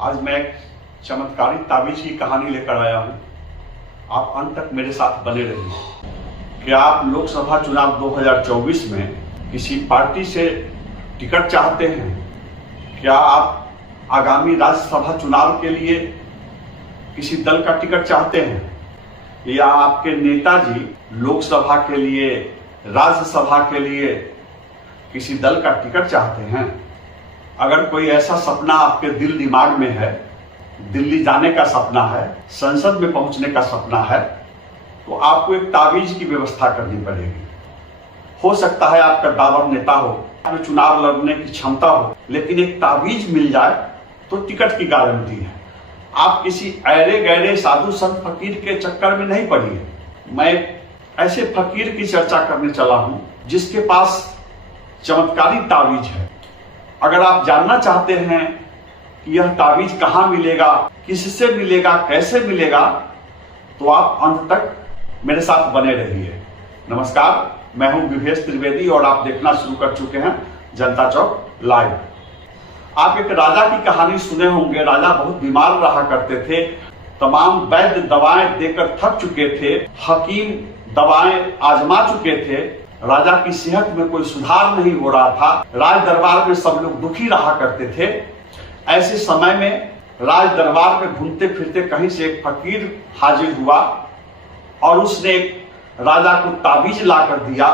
आज मैं एक चमत्कारी ताबीज की कहानी लेकर आया हूं। आप अंत तक मेरे साथ बने रहिए। क्या आप लोकसभा चुनाव 2024 में किसी पार्टी से टिकट चाहते हैं? क्या आप आगामी राज्यसभा चुनाव के लिए किसी दल का टिकट चाहते हैं? या आपके नेताजी लोकसभा के लिए, राज्यसभा के लिए किसी दल का टिकट चाहते हैं? अगर कोई ऐसा सपना आपके दिल दिमाग में है, दिल्ली जाने का सपना है, संसद में पहुंचने का सपना है, तो आपको एक ताबीज की व्यवस्था करनी पड़ेगी। हो सकता है आपका दावर नेता हो, आपको चुनाव लड़ने की क्षमता हो, लेकिन एक ताबीज मिल जाए तो टिकट की गारंटी है। आप किसी ऐरे गैरे साधु संत फकीर के चक्कर में नहीं पड़िए। मैं ऐसे फकीर की चर्चा करने चला हूं जिसके पास चमत्कारी ताबीज है। अगर आप जानना चाहते हैं कि यह ताबीज कहां मिलेगा, किससे मिलेगा, कैसे मिलेगा, तो आप अंत तक मेरे साथ बने रहिए। नमस्कार, मैं हूं विभेश त्रिवेदी और आप देखना शुरू कर चुके हैं जनता चौक लाइव। आप एक राजा की कहानी सुने होंगे। राजा बहुत बीमार रहा करते थे, तमाम वैद्य दवाएं देकर थक चुके थे, हकीम दवाएं आजमा चुके थे, राजा की सेहत में कोई सुधार नहीं हो रहा था। राज दरबार में सब लोग दुखी रहा करते थे। ऐसे समय में राज दरबार में घूमते फिरते कहीं से एक फकीर हाजिर हुआ और उसने एक राजा को ताबीज लाकर दिया।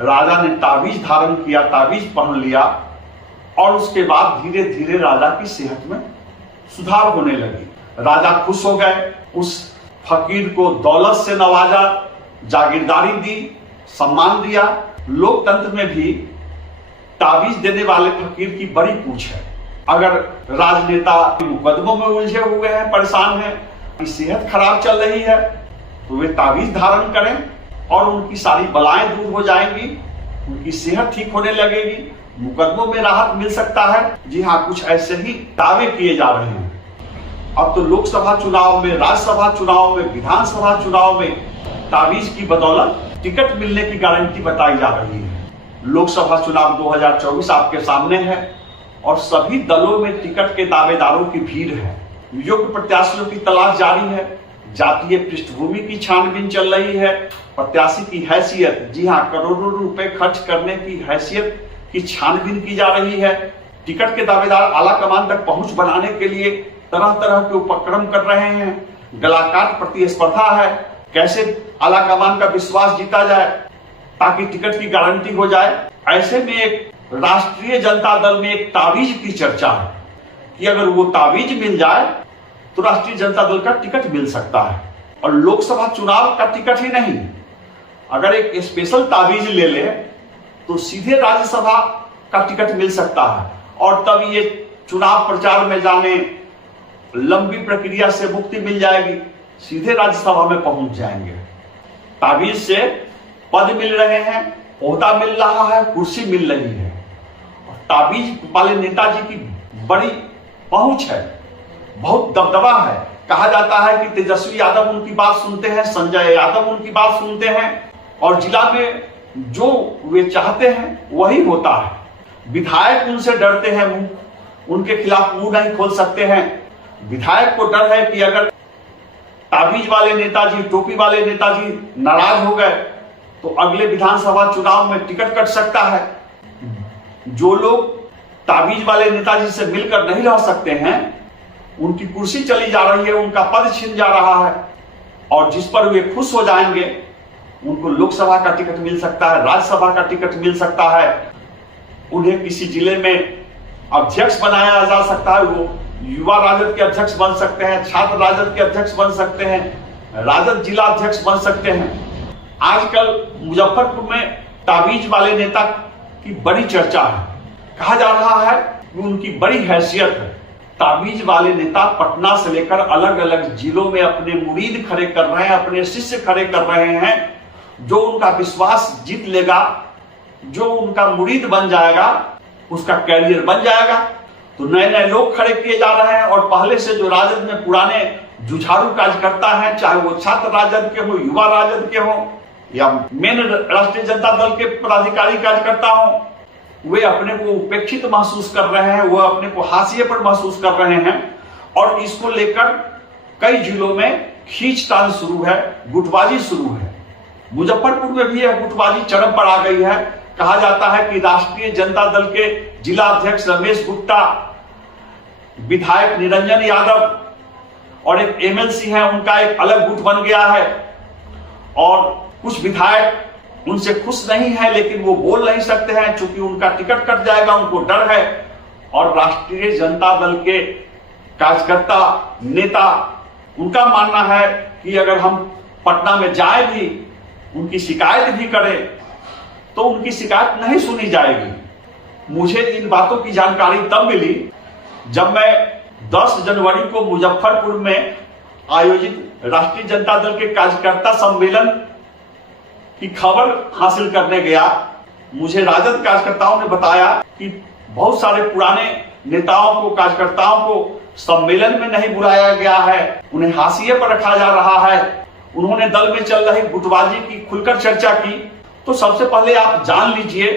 राजा ने ताबीज धारण किया, ताबीज पहन लिया और उसके बाद धीरे धीरे राजा की सेहत में सुधार होने लगी। राजा खुश हो गए, उस फकीर को दौलत से नवाजा, जागीरदारी दी, सम्मान दिया। लोकतंत्र में भी ताबीज देने वाले फकीर की बड़ी पूछ है। अगर राजनेता मुकदमों में उलझे हुए हैं, परेशान हैं, सेहत खराब चल रही है, तो वे ताबीज धारण करें और उनकी सारी बलाएं दूर हो जाएंगी, उनकी सेहत ठीक होने लगेगी, मुकदमों में राहत मिल सकता है। जी हाँ, कुछ ऐसे ही दावे किए जा रहे हैं। अब तो लोकसभा चुनाव में, राज्यसभा चुनाव में, विधानसभा चुनाव में ताबीज की बदौलत टिकट मिलने की गारंटी बताई जा रही है। लोकसभा चुनाव 2024 आपके सामने है और सभी दलों में टिकट के दावेदारों की भीड़ है। योग्य प्रत्याशियों की तलाश जारी है। जातीय पृष्ठभूमि की छानबीन चल रही है। प्रत्याशी की हैसियत, जी हाँ, करोड़ों रुपए खर्च करने की हैसियत की छानबीन की जा रही है। टिकट के दावेदार आला कमान तक पहुंच बनाने के लिए तरह तरह के उपक्रम कर रहे हैं। गलाकाट प्रतिस्पर्धा है, कैसे आला कमान का विश्वास जीता जाए ताकि टिकट की गारंटी हो जाए। ऐसे में एक राष्ट्रीय जनता दल में एक ताबीज की चर्चा है कि अगर वो ताबीज मिल जाए तो राष्ट्रीय जनता दल का टिकट मिल सकता है। और लोकसभा चुनाव का टिकट ही नहीं, अगर एक स्पेशल ताबीज ले ले तो सीधे राज्यसभा का टिकट मिल सकता है और तब ये चुनाव प्रचार में जाने, लंबी प्रक्रिया से मुक्ति मिल जाएगी, सीधे राज्यसभा में पहुंच जाएंगे। ताबीज से पद मिल रहे हैं, ओहदा मिल रहा है, कुर्सी मिल रही है। और ताबीज वाले नेताजी की बड़ी पहुंच है, बहुत दबदबा है। कहा जाता है कि तेजस्वी यादव उनकी बात सुनते हैं, संजय यादव उनकी बात सुनते हैं और जिला में जो वे चाहते हैं वही होता है। विधायक उनसे डरते हैं, उनके खिलाफ मुंह नहीं खोल सकते हैं। विधायक को डर है कि अगर ताबीज वाले नेताजी, टोपी वाले नेताजी नाराज हो गए तो अगले विधानसभा चुनाव में टिकट कट सकता है। जो लोग ताबीज वाले नेताजी से मिलकर नहीं रह सकते हैं, उनकी कुर्सी चली जा रही है, उनका पद छिन जा रहा है और जिस पर वे खुश हो जाएंगे उनको लोकसभा का टिकट मिल सकता है, राज्यसभा का टिकट मिल सकता है। उन्हें किसी जिले में अध्यक्ष बनाया जा सकता है, वो युवा राजद के अध्यक्ष बन सकते हैं, छात्र राजद के अध्यक्ष बन सकते हैं, राजद जिला अध्यक्ष बन सकते हैं। आजकल मुजफ्फरपुर में ताबीज वाले नेता की बड़ी चर्चा है। कहा जा रहा है कि उनकी बड़ी हैसियत है। ताबीज वाले नेता पटना से लेकर अलग अलग जिलों में अपने मुरीद खड़े कर रहे हैं, अपने शिष्य खड़े कर रहे हैं। जो उनका विश्वास जीत लेगा, जो उनका मुरीद बन जाएगा, उसका कैरियर बन जाएगा। तो नए नए लोग खड़े किए जा रहे हैं और पहले से जो राजद में पुराने जुझारू कार्यकर्ता हैं, चाहे वो छात्र राजद के हो, युवा राजद के हो या मेन राष्ट्रीय जनता दल के पदाधिकारी कार्यकर्ता हो, वे अपने को उपेक्षित महसूस कर रहे हैं, वो अपने को हाशिए पर महसूस कर रहे हैं और इसको लेकर कई जिलों में खींचतान शुरू है, गुटबाजी शुरू है। मुजफ्फरपुर में भी यह गुटबाजी चरम पर आ गई है। कहा जाता है कि राष्ट्रीय जनता दल के जिला अध्यक्ष रमेश गुप्ता, विधायक निरंजन यादव और एक एमएलसी है, उनका एक अलग गुट बन गया है और कुछ विधायक उनसे खुश नहीं है, लेकिन वो बोल नहीं सकते हैं क्योंकि उनका टिकट कट जाएगा, उनको डर है। और राष्ट्रीय जनता दल के कार्यकर्ता नेता, उनका मानना है कि अगर हम पटना में जाए भी, उनकी शिकायत भी करें तो उनकी शिकायत नहीं सुनी जाएगी। मुझे इन बातों की जानकारी तब मिली जब मैं 10 जनवरी को मुजफ्फरपुर में आयोजित राष्ट्रीय जनता दल के कार्यकर्ता सम्मेलन की खबर हासिल करने गया। मुझे राजद कार्यकर्ताओं ने बताया कि बहुत सारे पुराने नेताओं को, कार्यकर्ताओं को सम्मेलन में नहीं बुलाया गया है, उन्हें हाशिए पर रखा जा रहा है। उन्होंने दल में चल रही गुटबाजी की खुलकर चर्चा की। तो सबसे पहले आप जान लीजिए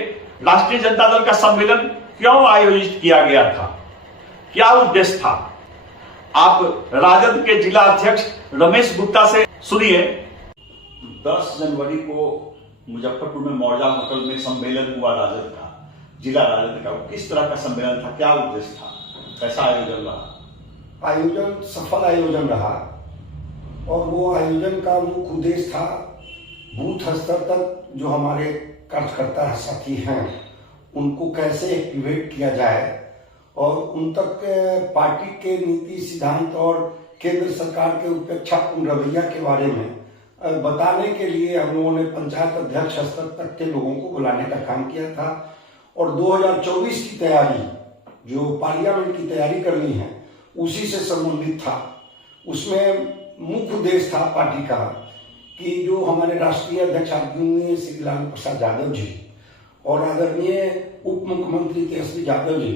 राष्ट्रीय जनता दल का सम्मेलन क्यों आयोजित किया गया था, क्या उद्देश्य था। आप राजद के जिला अध्यक्ष रमेश गुप्ता से सुनिए। 10 जनवरी को मुजफ्फरपुर में मौजा होटल में सम्मेलन हुआ राजद का, जिला राजद का। किस तरह का सम्मेलन था, क्या उद्देश्य था, कैसा आयोजन रहा? आयोजन सफल आयोजन रहा और वो आयोजन का मुख्य उद्देश्य था बूथ स्तर तक जो हमारे कार्यकर्ता साथी हैं उनको कैसे एक्टिवेट किया जाए और उन तक पार्टी के नीति सिद्धांत और केंद्र सरकार के उपेक्षापूर्ण रवैया के बारे में बताने के लिए हम लोगों ने पंचायत अध्यक्ष स्तर तक के लोगों को बुलाने का काम किया था। और 2024 की तैयारी, जो पार्लियामेंट की तैयारी करनी है, उसी से संबंधित था। उसमें मुख्य उद्देश्य था पार्टी का कि जो हमारे राष्ट्रीय अध्यक्ष आदरणीय श्री लालू प्रसाद यादव जी और आदरणीय उप मुख्यमंत्री तेजस्वी यादव जी,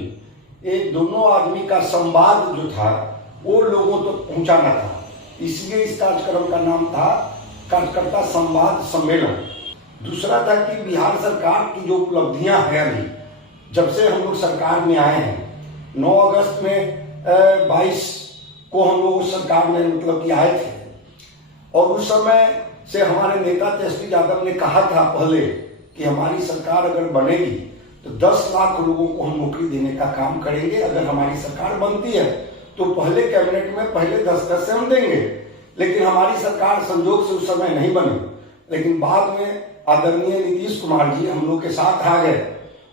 एक दोनों आदमी का संवाद जो था वो लोगों तक तो पहुंचाना था। इसलिए इस कार्यक्रम का नाम था कार्यकर्ता संवाद सम्मेलन। दूसरा था कि बिहार सरकार की जो उपलब्धियां हैं, अभी जब से हम लोग सरकार में आए हैं, 9 अगस्त में 22 को हम लोग सरकार में मतलब कि आए थे और उस समय से हमारे नेता तेजस्वी यादव ने कहा था पहले कि हमारी सरकार अगर बनेगी तो 10 लाख लोगों को हम नौकरी देने का काम करेंगे। अगर हमारी सरकार बनती है तो पहले कैबिनेट में पहले 10-10 से हम देंगे। लेकिन हमारी सरकार संजोग से उस समय नहीं बनी, लेकिन बाद में आदरणीय नीतीश कुमार जी हम लोग के साथ आ गए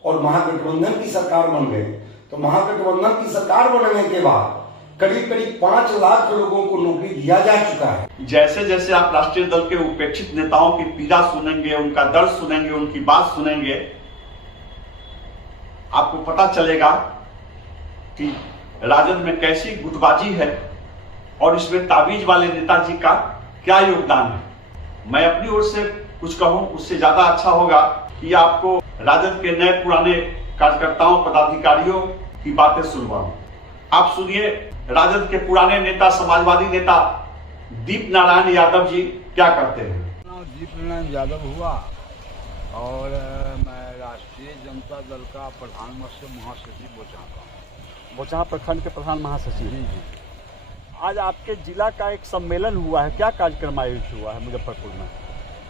और महागठबंधन की सरकार बन गई। तो महागठबंधन की सरकार बनने के बाद करीब 5 लाख लोगों को नौकरी दिया जा चुका है। जैसे जैसे आप राष्ट्रीय दल के उपेक्षित नेताओं की पीड़ा सुनेंगे, उनका दर्द सुनेंगे, उनकी बात सुनेंगे, आपको पता चलेगा कि राजद में कैसी गुटबाजी है और इसमें ताबीज वाले नेताजी का क्या योगदान है। मैं अपनी ओर से कुछ कहूं उससे ज्यादा अच्छा होगा कि आपको राजद के नए पुराने कार्यकर्ताओं, पदाधिकारियों की बातें सुनवाऊं। आप सुनिए राजद के पुराने नेता, समाजवादी नेता दीप नारायण यादव जी क्या करते हैं। दीप नारायण यादव हुआ और मैं राष्ट्रीय जनता दल का प्रधान महासचिव बोचाहा प्रखंड के प्रधान महासचिव। जी। आज आपके जिला का एक सम्मेलन हुआ है, क्या कार्यक्रम आयोजित हुआ है मुजफ्फरपुर में?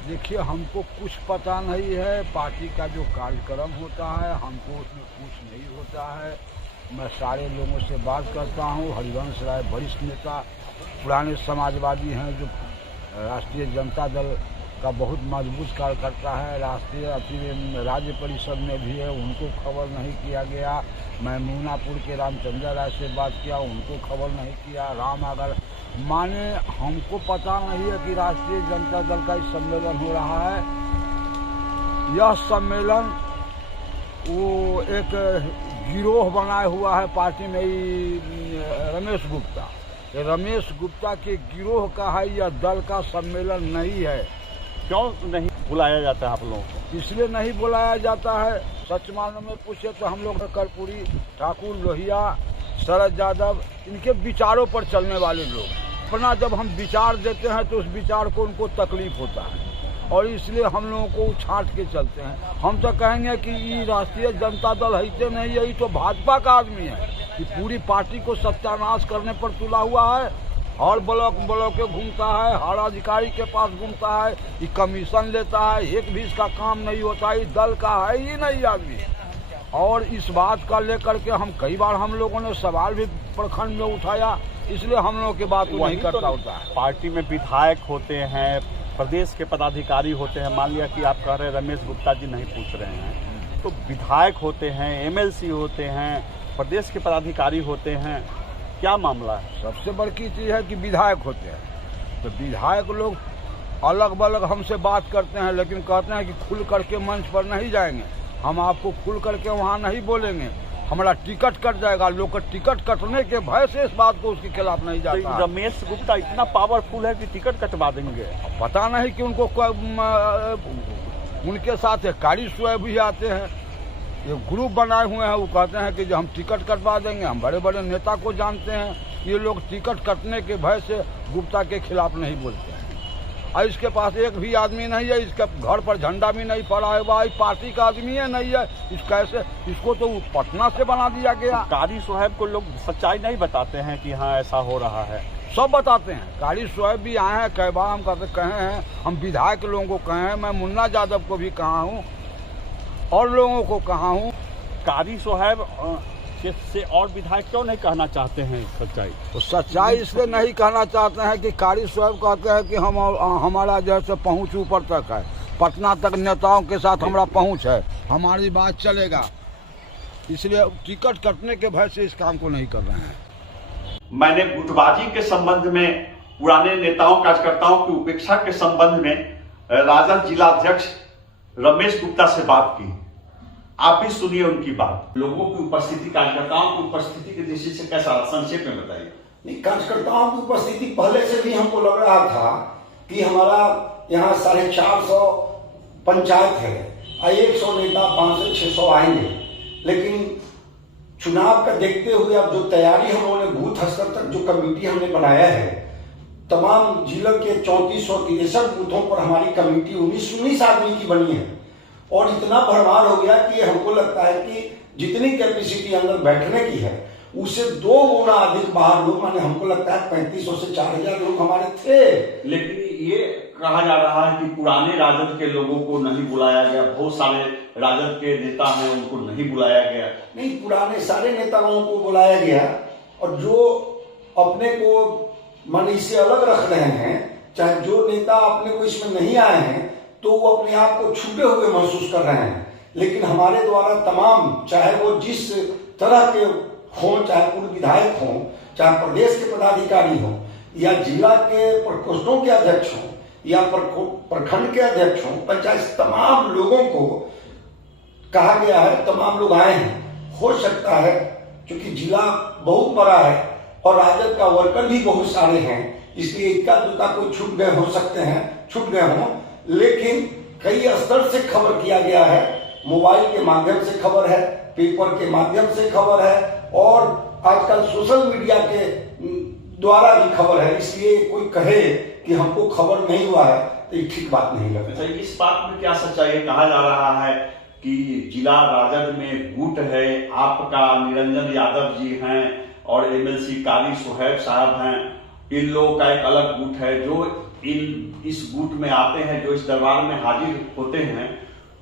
देखिए, हमको कुछ पता नहीं है। पार्टी का जो कार्यक्रम होता है हमको उसमें कुछ नहीं होता है। मैं सारे लोगों से बात करता हूँ। हरिवंश राय वरिष्ठ नेता, पुराने समाजवादी हैं, जो राष्ट्रीय जनता दल का बहुत मजबूत कार्यकर्ता है, राष्ट्रीय राज्य परिषद में भी है, उनको खबर नहीं किया गया। मैं मूनापुर के रामचंद्र राय से बात किया, उनको खबर नहीं किया। राम अगर माने हमको पता नहीं है कि राष्ट्रीय जनता दल का इस सम्मेलन हो रहा है। यह सम्मेलन वो एक गिरोह बनाया हुआ है पार्टी में ही, रमेश गुप्ता। रमेश गुप्ता के गिरोह का है, यह दल का सम्मेलन नहीं है। क्यों नहीं बुलाया जाता है आप लोगों को? इसलिए नहीं बुलाया जाता है, सच मानों में पूछे तो हम लोग कर्पूरी, ठाकुर, लोहिया, शरद यादव, इनके विचारों पर चलने वाले लोग। अपना जब हम विचार देते हैं तो उस विचार को उनको तकलीफ होता है और इसलिए हम लोगों को छांट के चलते हैं। हम तो कहेंगे कि ये राष्ट्रीय जनता दल है नहीं, यही तो भाजपा का आदमी है। कि पूरी पार्टी को सत्यानाश करने पर तुला हुआ है। हर ब्लॉक के घूमता है, हर अधिकारी के पास घूमता है, ये कमीशन लेता है, एक भी इसका काम नहीं होता, ये दल का है ही नहीं आदमी। और इस बात का लेकर के कई बार हम लोगों ने सवाल भी प्रखंड में उठाया, इसलिए हम लोगों की बात नहीं करता होता है। पार्टी में विधायक होते हैं, प्रदेश के पदाधिकारी होते हैं, मान लिया कि आप कह रहे हैं रमेश गुप्ता जी नहीं पूछ रहे हैं, तो विधायक होते हैं, एमएलसी होते हैं, प्रदेश के पदाधिकारी होते हैं, क्या मामला है? सबसे बड़ी चीज है कि विधायक होते हैं, तो विधायक लोग अलग अलग हमसे बात करते हैं, लेकिन कहते हैं कि खुल करके मंच पर नहीं जाएंगे, हम आपको खुल करके वहाँ नहीं बोलेंगे, हमारा टिकट कट जाएगा। लोग का टिकट कटने के भय से इस बात को उसके खिलाफ नहीं जाता। तो रमेश गुप्ता इतना पावरफुल है कि टिकट कटवा देंगे? पता नहीं कि उनको उनके साथ कारी स्वयं भी आते हैं, ये ग्रुप बनाए हुए हैं, वो कहते हैं कि जो हम टिकट कटवा देंगे। हम बड़े बड़े नेता को जानते हैं, ये लोग टिकट कटने के भय से गुप्ता के खिलाफ नहीं बोलते हैं। और इसके पास एक भी आदमी नहीं है, इसके घर पर झंडा भी नहीं पड़ा है, भाई पार्टी का आदमी है नहीं है, इसको तो पटना से बना दिया गया। तो कारी साहब को लोग सच्चाई नहीं बताते हैं कि हाँ ऐसा हो रहा है? सब बताते हैं, कारी साहब भी आए हैं, कई बार हम कहे हैं, हम विधायक लोगों को कहे हैं, मैं मुन्ना यादव को भी कहा हूँ और लोगों को कहा हूँ। कारी साहब से और विधायक क्यों नहीं कहना चाहते हैं सच्चाई? तो सच्चाई इसलिए नहीं कहना चाहते हैं कि कारी साहब कहते हैं कि हमारा जैसे पहुंच ऊपर तक है, पटना तक नेताओं के साथ हमारा पहुंच है, हमारी बात चलेगा, इसलिए टिकट कटने के भय से इस काम को नहीं कर रहे हैं। मैंने गुटबाजी के संबंध में, पुराने नेताओं कार्यकर्ताओं की उपेक्षा के संबंध में राजद जिला अध्यक्ष रमेश गुप्ता से बात की। आप भी सुनिए उनकी बात। लोगों की उपस्थिति, कार्यकर्ताओं की उपस्थिति की दृष्टि से कैसा, संक्षेप में बताइए। नहीं, कार्यकर्ताओं की उपस्थिति पहले से भी हमको लग रहा था कि हमारा यहाँ 450 पंचायत है, 100 नेता 500-600 आएंगे, लेकिन चुनाव का देखते हुए अब जो तैयारी हम लोगों ने बूथ स्तर तक जो कमेटी हमने बनाया है, तमाम जिले के 3463 बूथों पर हमारी कमेटी 19 आदमी की बनी है, और इतना भरमार हो गया कि हमको लगता है कि जितनी कैपेसिटी अंदर बैठने की है उससे 2 गुना अधिक बाहर लोग, माने हमको लगता है 3500 से 4000 लोग हमारे थे। लेकिन ये कहा जा रहा है कि पुराने राजद के लोगों को नहीं बुलाया गया, बहुत सारे राजद के नेता हैं उनको नहीं बुलाया गया। नहीं, पुराने सारे नेताओं को बुलाया गया, और जो अपने को माने इससे अलग रख रहे हैं, चाहे जो नेता अपने को इसमें नहीं आए हैं, तो वो अपने आप को छूटे हुए महसूस कर रहे हैं। लेकिन हमारे द्वारा तमाम, चाहे वो जिस तरह के हों, चाहे पूर्व विधायक हों, चाहे प्रदेश के पदाधिकारी हों, या जिला के प्रकोष्ठों के अध्यक्ष हों, या प्रखंड के अध्यक्ष हों, पंचायत, तमाम लोगों को कहा गया है, तमाम लोग आए हैं। हो सकता है क्योंकि जिला बहुत बड़ा है और राजद का वर्कर भी बहुत सारे हैं, इसलिए इक्का दुक्का कोई छूट गए हो सकते हैं, छूट गए हों, लेकिन कई स्तर से खबर किया गया है, मोबाइल के माध्यम से खबर है, पेपर के माध्यम से खबर है, और आजकल सोशल मीडिया के द्वारा भी खबर है। इसलिए कोई कहे कि हमको खबर नहीं हुआ है तो ये ठीक बात नहीं लगता। इस बात में क्या सच्चाई है? कहा जा रहा है कि जिला राजद में गुट है, आपका निरंजन यादव जी हैं और एमएलसी कारी साहब साहब हैं, इन लोगों का एक अलग गुट है जो इस गुट में आते हैं, जो इस दरबार में हाजिर होते हैं,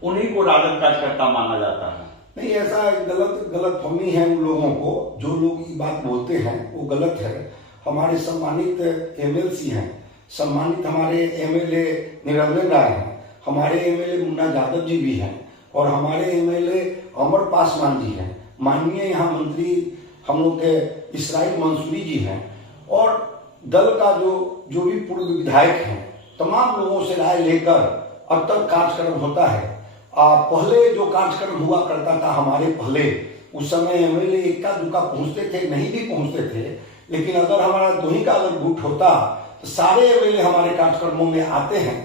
उन्हीं को राजद कार्यकर्ता माना जाता है। नहीं, ऐसा गलत फहमी है उन लोगों को, जो लोग ये बात बोलते हैं वो गलत है। हमारे सम्मानित एमएलसी हैं, सम्मानित हमारे एमएलए निरंजन राय हैं, हमारे एमएलए मुन्ना यादव जी भी हैं, और हमारे एमएलए अमर पासवान जी हैं, माननीय यहाँ मंत्री हम लोग के इसराइल मंसूरी जी हैं, और दल का जो भी पूर्व विधायक हैं, तमाम लोगों से राय लेकर अब तक कार्यक्रम होता है। पहले जो कार्यक्रम हुआ करता था हमारे पहले, उस समय एमएलए इक्का दुक्का पहुंचते थे, नहीं भी पहुंचते थे, लेकिन अगर हमारा दोही का अगर गुट होता तो सारे एमएलए हमारे कार्यक्रमों में आते हैं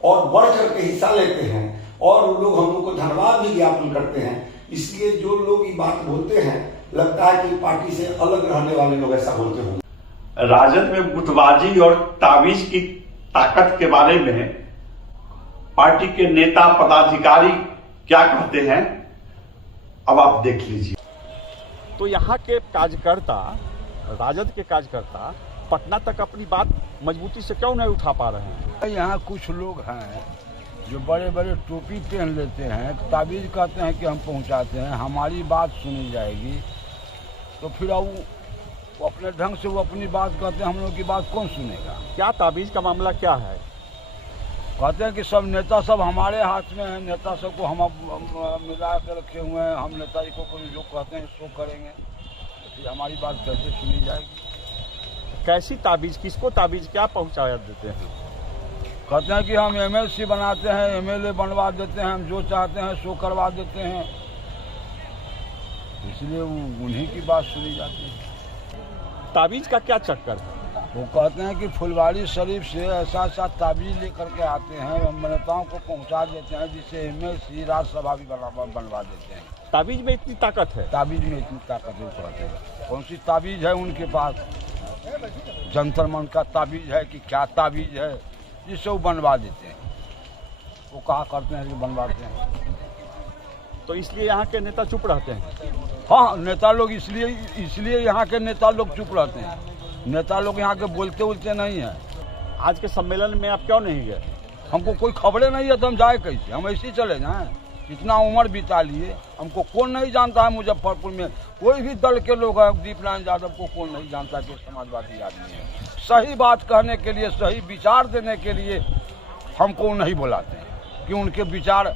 और बढ़ चढ़ के हिस्सा लेते हैं, और वो लोग हम लोग को धन्यवाद भी ज्ञापन करते हैं। इसलिए जो लोग ये बात बोलते हैं, लगता है कि पार्टी से अलग रहने वाले लोग ऐसा बोलते होंगे। राजद में गुटबाजी और तावीज की ताकत के बारे में पार्टी के नेता पदाधिकारी क्या कहते हैं, अब आप देख लीजिए। तो यहाँ के कार्यकर्ता, राजद के कार्यकर्ता पटना तक अपनी बात मजबूती से क्यों नहीं उठा पा रहे हैं? यहाँ कुछ लोग हैं जो बड़े बड़े टोपी पहन लेते हैं, ताबीज कहते हैं कि हम पहुँचाते हैं, हमारी बात सुनी जाएगी, तो फिर वो अपने ढंग से वो अपनी बात कहते हैं, हम लोग की बात कौन सुनेगा? क्या ताबीज का मामला क्या है? कहते हैं कि सब नेता सब हमारे हाथ में है, नेता सबको हम मिला के रखे हुए हैं, हम नेताजी को कोई जो कहते हैं सो करेंगे, तो फिर हमारी बात कैसे सुनी जाएगी? कैसी ताबीज, किसको ताबीज क्या पहुंचाया देते हैं? कहते हैं कि हम एमएलसी बनाते हैं, एमएलए बनवा देते हैं, हम जो चाहते हैं सो करवा देते हैं, इसलिए उन्हीं की बात सुनी जाती है। ताबीज का क्या चक्कर है? वो कहते हैं कि फुलवारी शरीफ से ऐसा ऐसा ताबीज लेकर के आते हैं, हम नेताओं को पहुंचा देते हैं, जिससे एमएलसी राज्यसभा भी बनवा देते हैं। ताबीज में इतनी ताकत है? ताबीज में इतनी ताकत है, कहते हैं। कौन सी ताबीज है उनके पास? जंतर मन का ताबीज है कि क्या ताबीज है, जिससे वो बनवा देते हैं। वो कहा करते हैं कि बनवाते हैं। तो इसलिए यहाँ के नेता चुप रहते हैं? हाँ, नेता लोग इसलिए यहाँ के नेता लोग चुप रहते हैं। नेता लोग यहाँ के बोलते उलते नहीं है। आज के सम्मेलन में आप क्यों नहीं गए? हमको कोई खबरें नहीं है तो हम जाए कैसे? हम ऐसे ही चले जाएं? इतना उम्र बिता लिए, हमको कौन नहीं जानता है मुजफ्फरपुर में? कोई भी दल के लोग हैं, दीपनारायण यादव को कौन नहीं जानता कि समाजवादी आदमी है। सही बात कहने के लिए, सही विचार देने के लिए हमको नहीं बुलाते हैं कि उनके विचार,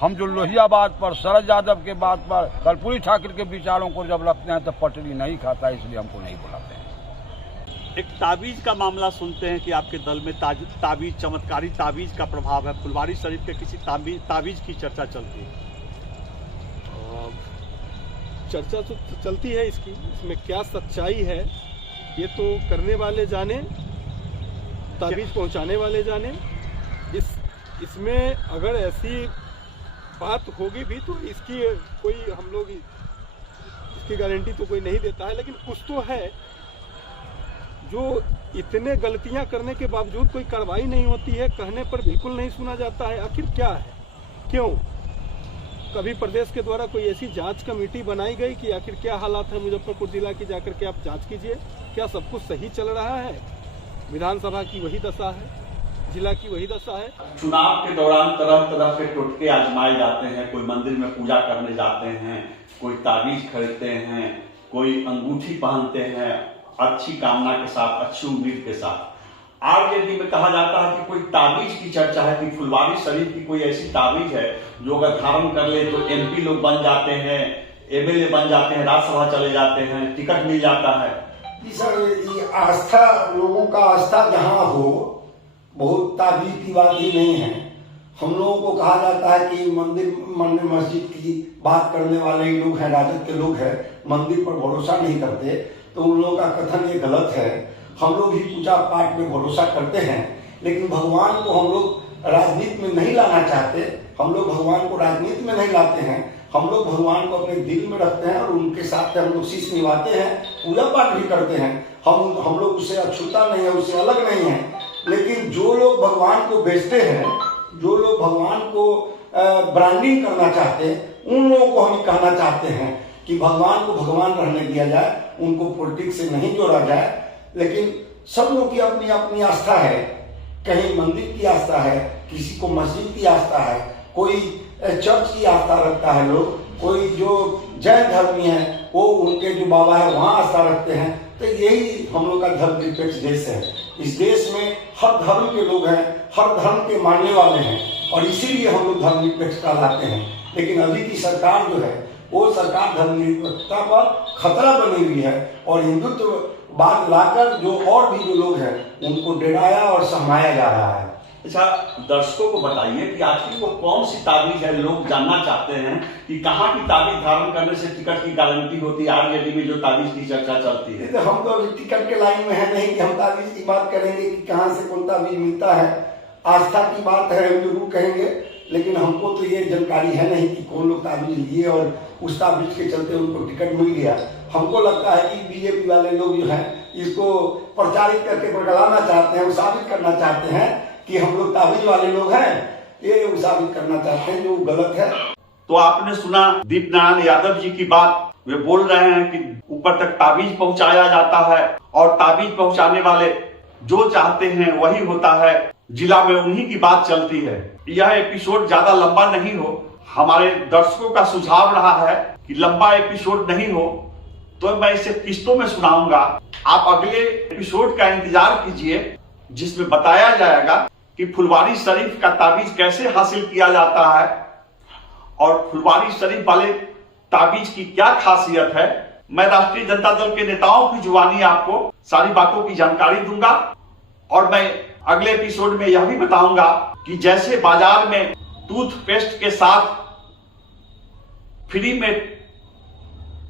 हम जो लोहिया बात पर, शरद यादव के बात पर, कर्पूरी ठाकुर के विचारों को जब रखते हैं तो पटरी नहीं खाता, इसलिए हमको नहीं बुलाते हैं। एक ताबीज का मामला सुनते हैं कि आपके दल में ताबीज, चमत्कारी ताबीज का प्रभाव है। फुलवारी शरीफ के किसी ताबीज की चर्चा चलती है? चर्चा तो चलती है इसकी, इसमें क्या सच्चाई है ये तो करने वाले जाने, ताबीज पहुंचाने वाले जाने। इसमें अगर ऐसी बात होगी भी तो इसकी कोई, हम लोग इसकी गारंटी तो कोई नहीं देता है, लेकिन कुछ तो है जो इतने गलतियां करने के बावजूद कोई कार्रवाई नहीं होती है, कहने पर बिल्कुल नहीं सुना जाता है। आखिर क्या है, क्यों? कभी प्रदेश के द्वारा कोई ऐसी जांच कमेटी बनाई गई कि आखिर क्या हालात है मुजफ्फरपुर जिला की, जाकर के आप जांच कीजिए, क्या सब कुछ सही चल रहा है? विधानसभा की वही दशा है, जिला की वही दशा है। चुनाव के दौरान तरह तरह के टोटके आजमाए जाते हैं। कोई मंदिर में पूजा करने जाते हैं, कोई ताबीज खरीदते हैं, कोई अंगूठी पहनते हैं, अच्छी कामना के साथ, अच्छी उम्मीद के साथ। आरजेडी में कहा जाता है कि कोई ताबीज की चर्चा है कि फुलवारी शरीफ की कोई ऐसी ताबीज है जो अगर धारण कर ले तो एमपी लोग बन जाते हैं, एमएलए बन जाते हैं, राज्यसभा चले जाते हैं, टिकट मिल जाता है। जी सर, ये आस्था, लोगों का आस्था जहाँ हो, बहुत ताबीज की बात ही नहीं है। हम लोगों को कहा जाता है कि मंदिर मस्जिद की बात करने वाले ही लोग हैं, राजद के लोग हैं, मंदिर पर भरोसा नहीं करते, तो उन लोगों का कथन ये गलत है। हम लोग ही पूजा पाठ में भरोसा करते हैं, लेकिन भगवान को हम लोग राजनीति में नहीं लाना चाहते। हम लोग भगवान को राजनीति में नहीं लाते हैं, हम लोग भगवान को अपने दिल में रखते हैं और उनके साथ हम लोग शीश निभाते हैं, पूजा पाठ भी करते हैं। हम लोग उससे अछूता नहीं है, उससे अलग नहीं है। लेकिन जो लोग भगवान को बेचते हैं, जो लोग भगवान को ब्रांडिंग करना चाहते हैं, उन लोगों को हम कहना चाहते हैं कि भगवान को भगवान रहने दिया जाए, उनको पॉलिटिक्स से नहीं जोड़ा जाए। लेकिन सब लोग की अपनी अपनी आस्था है, कहीं मंदिर की आस्था है, किसी को मस्जिद की आस्था है, कोई चर्च की आस्था रखता है लोग, कोई जो जैन धर्मी है वो उनके जो बाबा है वहाँ आस्था रखते हैं। तो यही हम लोग का धर्मनिरपेक्ष देश है। इस देश में हर धर्म के लोग हैं, हर धर्म के मानने वाले हैं, और इसीलिए हम लोग धर्मनिरपेक्ष कहलाते हैं। लेकिन अभी की सरकार जो है वो सरकार धर्मनिरपेक्षता पर खतरा बनी हुई है, और हिंदुत्व बात लाकर जो और भी जो लोग हैं उनको डराया और सहमाया जा रहा है। अच्छा, दर्शकों को बताइए कि आखिर वो कौन सी ताबीज है, लोग जानना चाहते हैं कि कहाँ की ताबीज धारण करने से टिकट की गारंटी होती है। आरजेडी में जो ताबीज की चर्चा चलती है, तो हम तो अभी टिकट के लाइन में है नहीं कि हम ताबीज की बात करेंगे कि कहाँ से कौन ताबीज मिलता है। आस्था की बात है, हम जरूर कहेंगे, लेकिन हमको तो ये जानकारी है नहीं कि कौन लोग ताबीज लिए और उस ताबीज के चलते उनको टिकट मिल गया। हमको लगता है कि बीजेपी वाले लोग जो हैं इसको प्रचारित करके प्रगलाना चाहते हैं, साबित करना चाहते हैं कि हम लोग ताबीज वाले लोग हैं, ये साबित करना चाहते हैं, जो गलत है। तो आपने सुना दीपनारायण यादव जी की बात, वे बोल रहे हैं कि ऊपर तक ताबीज पहुंचाया जाता है और ताबीज पहुंचाने वाले जो चाहते हैं वही होता है, जिला में उन्हीं की बात चलती है। यह एपिसोड ज्यादा लंबा नहीं हो, हमारे दर्शकों का सुझाव रहा है कि लंबा एपिसोड नहीं हो, तो मैं इसे किस्तों में सुनाऊंगा। आप अगले एपिसोड का इंतजार कीजिए, जिसमें बताया जाएगा कि फुलवारी शरीफ का ताबीज कैसे हासिल किया जाता है और फुलवारी शरीफ वाले ताबीज की क्या खासियत है। मैं राष्ट्रीय जनता दल के नेताओं की जुबानी आपको सारी बातों की जानकारी दूंगा और मैं अगले एपिसोड में यह भी बताऊंगा कि जैसे बाजार में टूथपेस्ट के साथ फ्री में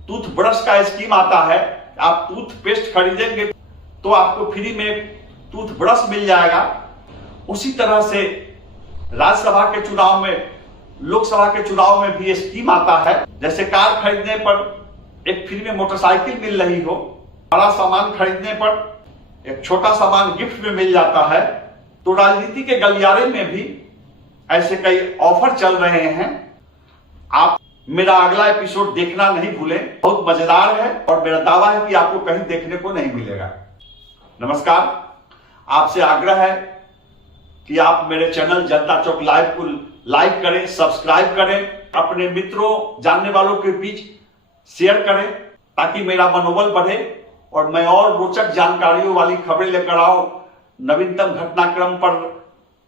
टूथब्रश का स्कीम आता है, आप टूथपेस्ट खरीदेंगे तो आपको फ्री में टूथब्रश मिल जाएगा, उसी तरह से राज्यसभा के चुनाव में, लोकसभा के चुनाव में भी स्कीम आता है। जैसे कार खरीदने पर एक फ्री में मोटरसाइकिल मिल रही हो, बड़ा सामान खरीदने पर एक छोटा सामान गिफ्ट में मिल जाता है, तो राजनीति के गलियारे में भी ऐसे कई ऑफर चल रहे हैं। आप मेरा अगला एपिसोड देखना नहीं भूलें, बहुत मजेदार है और मेरा दावा है कि आपको कहीं देखने को नहीं मिलेगा। नमस्कार, आपसे आग्रह है कि आप मेरे चैनल जनता चौक लाइव को लाइक करें, सब्सक्राइब करें, अपने मित्रों, जानने वालों के बीच शेयर करें ताकि मेरा मनोबल बढ़े और मैं और रोचक जानकारियों वाली खबरें लेकर आऊं, नवीनतम घटनाक्रम पर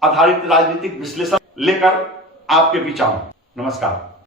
आधारित राजनीतिक विश्लेषण लेकर आपके बीच आऊं। नमस्कार।